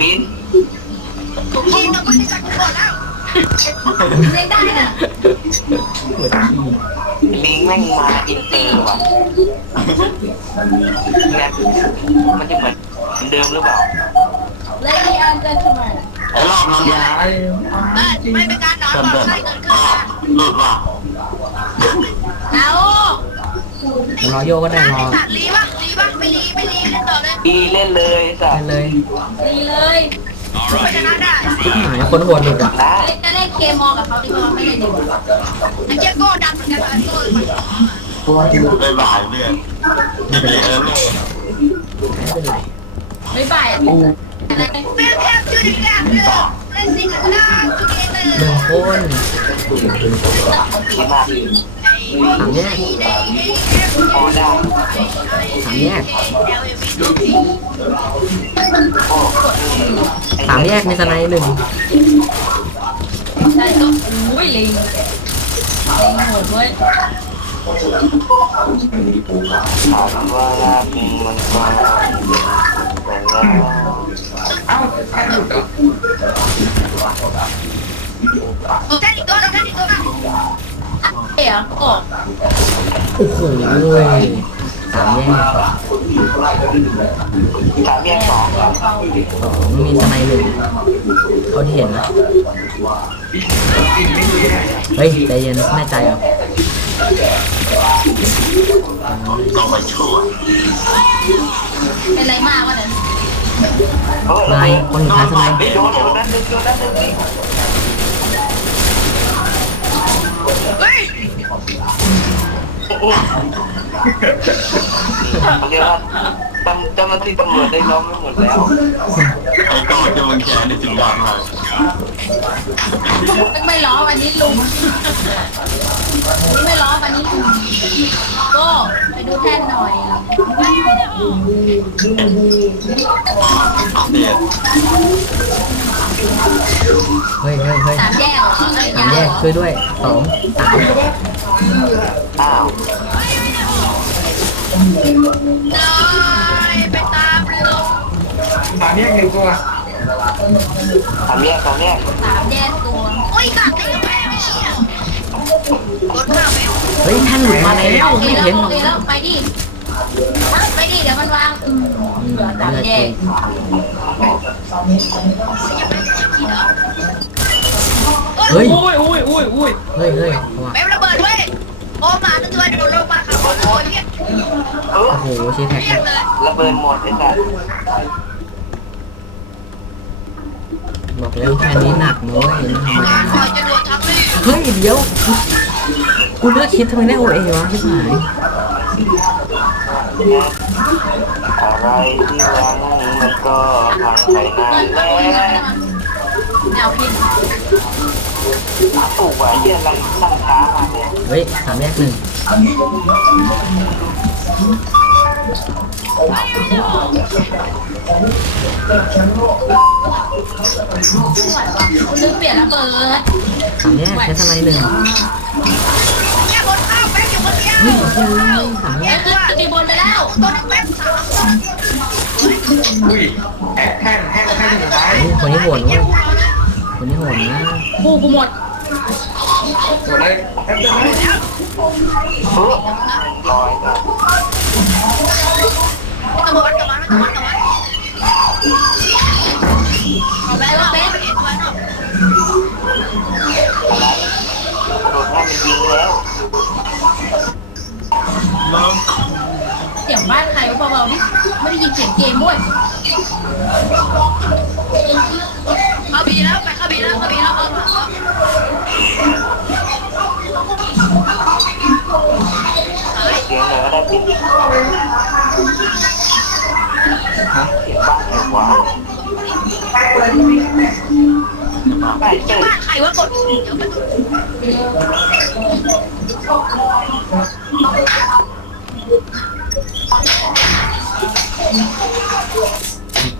บินผมยิงกับบริษัทกูหมดแล้วเล่นได้น่ะปวดขี้ลิงแม่งมาอินเตอร์ว่ะเนี่ยมันจะเหมือนเดิมหรือเปล่า Lady and gentlemen ไอ้รอบนั้นอย่าเออไม่เป็นการนอนเติมปลอเติดมภัยเกิดขึ้นอ้าวนะหลุดว่ะเอารอโยก็ได้รอสัตว์รีบ้างรีบ้างไม่ รีไม่รีเล่นต่อเลยดีเล่นเลยสัตได้ว์เลยดีเลยไม่ชนะได้ชิบหายคนหัวหลุดอะนะเล่นจะเล่นเคมอกับเขาดีกว่าไม่เล่นดีกว่าไอ้เจ๊โก้ดันเหมือนกันไอ้โก้มันบ๊ายบายเพื่อนไม่เป็นไรเออเลยไม่เป็นไรไม่บ่ายอะไรเบลแคปชื่อดีแคปเลยเล่นซิงกันได้ทุกเกมเลยหนึ่งคนดีมาก สามแยกสามแยกสามแยกมีสไนหนึ่งใช่ก็อุ้ยลิงลิงโหดเว้ยถามว่าลาบินมันก็แต่แล้วแค่อีกตัวนึงแค่อีกตัวนึง เอ๋อโอ้โอ้โหสามแยกสามแยกสองครับสองมีสไนด์หนึ่งเขาที่เห็นนะ เฮ้ย ใจเย็นแน่ใจเหรอต้องไปช่วยเป็นไรมากวะเนี่ยเออสไนด์คนสุดท้ายสไนด์ไม่ เขาเรียกว่าตำเจ้าหน้าที่ตำรวจได้ล้อมไม่หมดแล้ว ไอ้กอนจะมึงแขนในจุดดามาต้อไม่ล้อวันนี้ลุงไม่ล้อวันนี้ลุง ก็ไปดูแท่นหน่อยเนี่ยเฮ้ยเฮ้ยเฮ้ยสามแยกเหรอเอ้ยสามแยกช่วยด้วยสองสามอ้าวนายไปตามลงสามแยกหนึ่งตัวสามแยกสามแยกตัวโอ้ยกัดใฮ้ยท่านหลุดมาแล้วโอเคไม่แล้วเห็นหรโออกเคแล้วไปดิไปดิเดี๋ยวมันวางอืมเหลือสามแยกเฮ้ยอุ้ยอุ้ยอุ้ยอุ้ยเฮ้ยเฮ้ยเอาว่ะแม่ระเบิดเว้ยโอ้หมาตัวโดนลงมาขับรถโอ้ยเรียกเออโอ้โหชี้แท็กเรียกเลยระเบิดหมดไอ้สัสบอกแล้วแค่นี้หนักนะเว้ยไม่ธรรมดาคอยจะโดนทั้งเลยเฮ้ยเดี๋ยว กูเลือกคิดทำไมได้โอเอวะที่หายอะไรที่หวังมันก็พังไปนานแล้วแนวพิมพ์ถูกกว่าเยี่ยอะไรตั้งช้ามาเนี่ยเฮ้ยสามแยกหนึ่งคุณลืมเปลี่ยนระเบิดสามแยกใช้สไนด์หนึ่ง อยู่บนเตียงเฮ้ยเฮ้ยสามแยแล้กวขึ้นจะมีบนไปแล้วตัวนึงแป๊บสามอุ้ยแอบแท่นแท่นแท่นสุดท้ายคนนี้โหดเว้ยคนนี้โหดนะบูกูหมดหมดเลยแท่นจะไหมเออยนะกระบอกกระบอกกระบอกกระบ ไม่ได้ยินเสียงเกมด้วยเข้าบีแล้วไปเข้าบีแล้วเข้าบีแล้วเอาหลังแล้วเสียงไหนก็ได้ปิดเสียงบ้านไหนวะไปเจอบ้านใครวะกดเดี๋ยวมา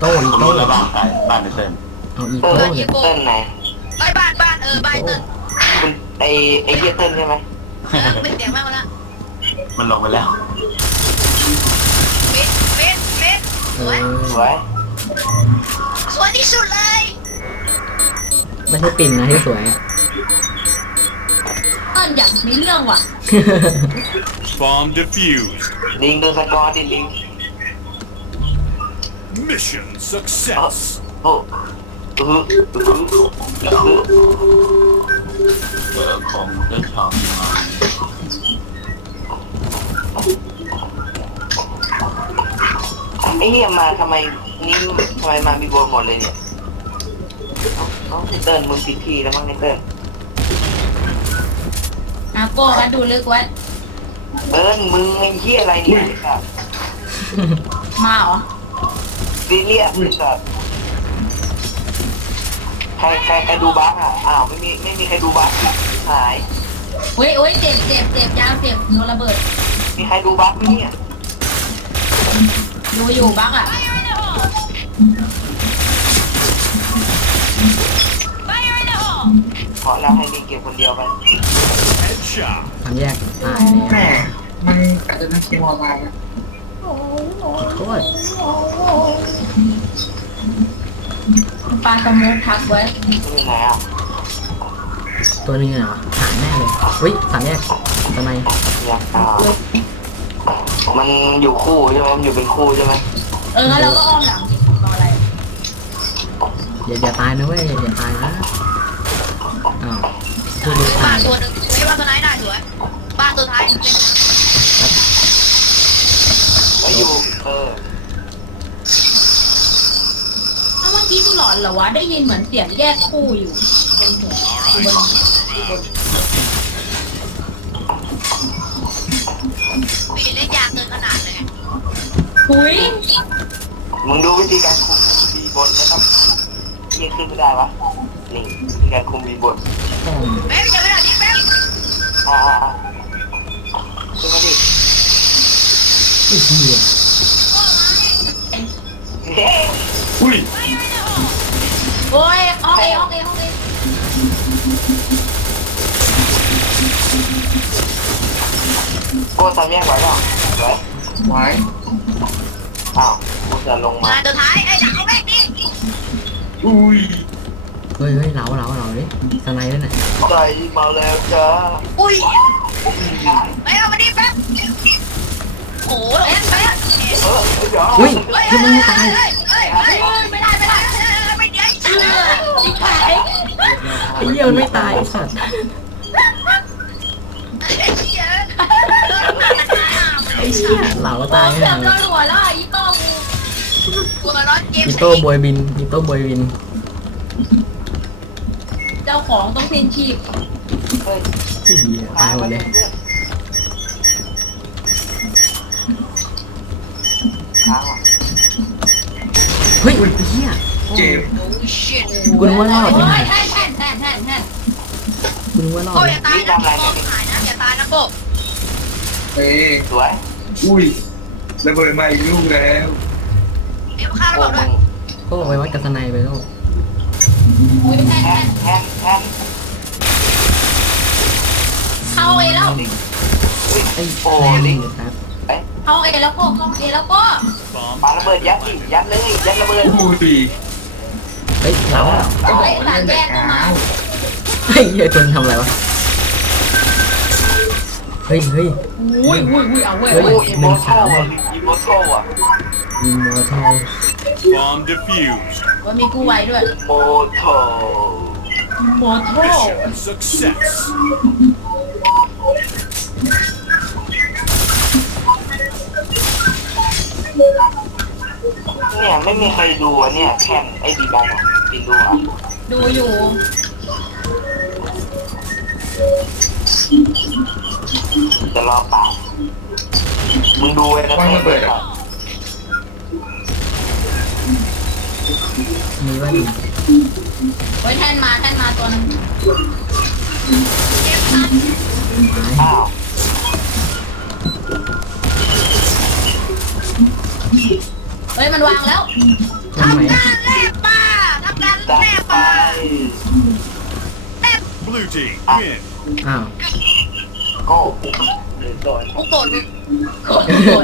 โต้อีสมมโต้ติแล้วบ้านใครบ้านเต้นเอาอีเอโต้อเนี่ยเต้นไหนไอ้บ้านบ้านเออบ้านเติ้ลคุณไอไอเหี้ยเต้นใช่ไหมเป็นเสียงมากแล้วมันลงไปแล้วเฟสเฟสเฟสสวยสวยสวยที่สุดเลยไม่ใช่ปิ่นนะที่สวยอะ เอิ้นอยากมีเรื่องว่ะ Bomb defused. ลิงดูสกอร์ดิลิง Mission success. โอ้อืออืออือเจอของเล่นชาวมีมาไอ้เนี่ยมาทำไมนี่ทำไมมามีโบนหมดเลยเนี่ยเอ้าเติ้ลมึงผิดที่แล้วมั้งเนี่ยเติ้ลอาโก้ก็ดูลึกไว้เติ้ลมึงไอ้เหี้ยอะไรเนี่ยไอ้สัตว์มาเหรอ ซีเรียสไอ้สัตว์ใครใครใครดูบั๊กอะ อ้าวไม่มีไม่มีใครดูบั๊กหายอุ้ยอุ้ยเจ็บเจ็บเจ็บยาวเจ็บโดนระเบิดมีใครดูบั๊กไหมเนี่ยดูอยู่บักอะ ขอแล้วให้ลิงเก็บคนเดียวไป Headshot. ทำแยกตายแหมเนี่ยมันอาจจะต้องเชียร์มอมานะโคต ลาสมุกทักไว้ไม่มีไหนอะตัวนึงเหรอหาแน่เลยเฮ้ยสามแยกทำไมอยากอ่ามันอยู่คู่ใช่ไหมมันอยู่เป็นคู่ใช่ไหมเอองั้นเราก็อ้อมหลังรออะไรอย่าอย่าตายนะเว้ยอย่าตายนะอ้าวพูดไม่บ้าตานยตัวหนึ่งไม่ว่าตัวไหนได้สวยบ้านตัวท้ายเล่นไม่อยู่ เออเอ้าเมื่ อกี้กูหลอนเหรอวะ ได้ยินเหมือนเสียงแยกคู่อยู่บนหัวอยู่บนปีเล่นยากเกินขนาดเลยหุยมึงดูวิธีการคุมบีบนนะครับเยี่ยขึ้นไม่ได้วะนี่วิธีการคุมบีบนป้อมแป๊บจะไม่ได้ดิแป๊บอ่าอ่าอ่าขึ้นมาดิไอ้เหี้ยเฮ้อุ้ย โก้ทำแยกไหวเปล่าไหวไว้อ้าวกูจะลงมางานตัวท้ายไอ้ดักเอาแม่งดิอุ้ยเฮ้ยเฮ้ยเหลาเหลาเหลาดิสไนด์ด้วยน่ะใจมาแล้วจ้าอุ้ยไปเอามาดิแป๊บโอ้โหแป๊บแป๊บเออเดี๋ยวอุ้ยเฮ้ยทำไมไม่ตายเฮ้ยเฮ้ยเฮ้ยไม่ได้ไม่ได้ไม่ได้เออจิ๊กหายไอ้เหี้ยมันไม่ตายไอ้สัตว์ เชี่ยเหลาตายเกืแน่อบเลโดยนหัวแล้วอะอีโต้กูตัวร้อนเกมอีโต้บอยบินอีโต้บอยบิน เจ้าของต้องสิ้นชีพเฮ้ยไอ้เหี้ยตายหมดเลยค้างอะเฮ้ยไอ้เหี้ย เจ็บโอ้ชิตกูนึกว่ารอด โอ้ไม่ยหายแท่นแท่นแท่นแท่นแท่นกูนึกว่ารอโก้ดอย่าตายนะโก้หายนะอย่าตายนะโก้เฮ้ยสวย อุ้ยระเบิดมาอีกลูกแล้วเดี๋ยวฆ่าระโก้เบิดด้มึวยงก็ไปวัดกับสไนด์ไปก็อุ้ยแท่นแทแท่นนแทนแทนเข้าเอแล้วไอ้โอ้แม่ลิงงครับเข้าเอแล้วก็เข้าเอแล้วก็ Bomb ปาระเบิดยัดสิยัดเลยยัดระเบิดอุ้ยเฮ้ยเหลาเหลาก็บอกว่าเล่นแต่เช้าเฮ้ยไอ้คนทำอะไรวะ เฮ้ยเฮ้ย อุ้ยอุ้ยอุ้ยเอาเว้ยเฮ้ย โอ้ยอีโมโต้อะอีโมโต้อะยิงมอเตอร์ bomb defused. ว่ามีกูไว้ด้วยโมโต้โมโท Mission success. เนี่ยไม่มีใครดูอะเนี่ยแข่งไอ้ดีบังอะดินดูอะดูอยู่ ดูไว้นะวางระเบิดอะมีว่าดีโอ้ยแท่นมาแท่นมาตัวนึงเกมทันอ้าวเฮ้ยมันวางแล้วทำไมทำการแลกป้าทำการจัดแลกไปป้า Blue team win. อ้าวโก้หรือโดนกูโกรธ 好的好